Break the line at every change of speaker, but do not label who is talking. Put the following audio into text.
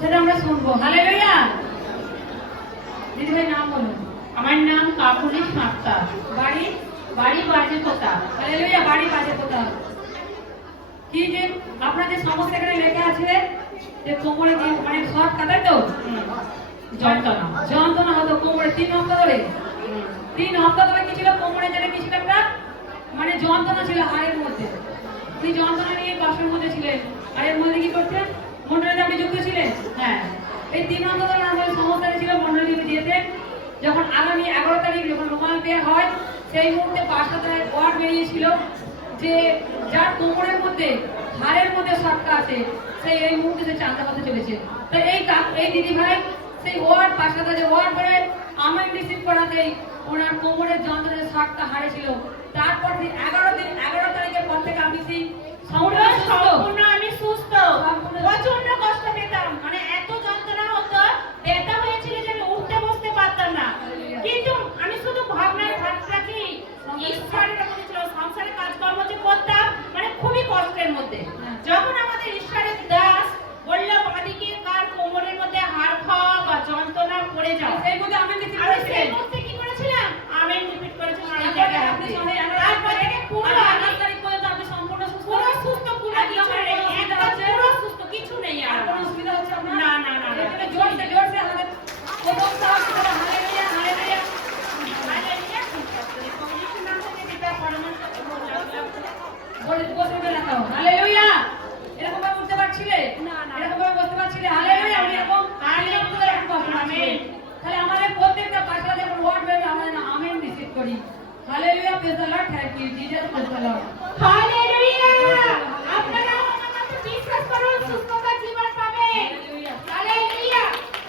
সেটা আমরা শুনব। হালেলুয়া! দিদি ভাই নাম বলুন।
আমার নাম কাকুলি সাঁত্তা
বাড়ি?
বাড়ি বাজে কোথা
হালেলুয়া বাড়ি বাজে কোথাও কি যে আপনাদের সমস্ত এখানে লেখা আছে যে কোমরে যে মানে শর্ট কাটাই তো?
যন্ত্রণা।
যন্ত্রণা হতো কোমরে তিন অঙ্ক ধরে। তিন অঙ্ক ধরে কি ছিল? কোমরে যেটা কি ছিল একটা? মানে যন্ত্রণা ছিল হাড়ের মধ্যে। সেই যন্ত্রণা নিয়ে কষ্টের মধ্যে হ্যাঁ। এই তিন অঙ্ক আমাদের সমস্যা ছিল মন্ডলী দিয়েছেন যখন আগামী এগারো তারিখ যখন রোমাল দেওয়া হয় সেই মুহূর্তে পাঁচশো ওয়ার্ড বেরিয়েছিল যে যার কোমরের মধ্যে হাড়ের মধ্যে সটকা আছে সেই এই মুহূর্তে সে চাঁদা হতে চলেছে। তাই এই এই দিদি ভাই সেই ওয়ার্ড পাশাতে যে ওয়ার্ড করে আমার রিসিভ করাতেই ওনার কোমরের যন্ত্রের সটকা হারিয়েছিল। তারপর থেকে এগারো দিন এগারো তারিখের পর থেকে আপনি সেই
পুরো
সম্পূর্ণ সুস্থ।
সম্পূর্ণ আমি সুস্থ
সম্পূর্ণ-
প্রচণ্ড কষ্ট পেতাম মানে এত যন্ত্রণা হতো ব্যথা হয়েছিল যে আমি উঠতে বসতে পারতাম না কিন্তু আমি শুধু ভাবনার ভাবটা কি? ঈশ্বরের মধ্যে ছিল সংসারে কাজকর্ম যে করতাম মানে খুবই কষ্টের মধ্যে
হ্যাঁ।
যখন আমাদের ঈশ্বরের দাস বলল বাদিকে কার কোমরের মধ্যে হাড় খাওয়া বা যন্ত্রণা পড়ে যাও
সেই মধ্যে আমি রিসিভ
আমি সেই
করেছিলেন
মুহূর্তে কি করেছিলাম আমি রিপিট করেছিলাম আমি
তারপরে
জায়গায়
আপনি
হাতে।
সবাই এগারো
তারপর থেকে পুরো
আর
আমি
আঠাশ তারিখ পর্যন্ত আপনি সম্পূর্ণ সুস্থ
পুরো সুস্থ পুরো
একদম
কিছু নেই
কোনো অসুবিধা
একদম
হচ্ছে?
পুরো সুস্থ কিছু নেই আর
আর কোনো অসুবিধা হচ্ছে আপনার
না, না, না, না।
এর জন্য জোরসে জোরসে আমাদের প্রথম সাহস করে হালেলুয়া হালেলুয়া বলে বসে বলে রাখাও হালেলুয়া! এরকম ভাবে উঠতে পারছিলে?
না, না।
এরকম ভাবে বসতে পারছিলে? হালেলুয়া! আমি এরকম হালেলুয়া করে রাখব
আমেন।
তাহলে আমাদের প্রত্যেকটা পাশে যখন ওয়ার্ড বেরবে আমরা আমেন করি। Hallelujah! Praise the Lord thank you Jesus praise the Lord
হালে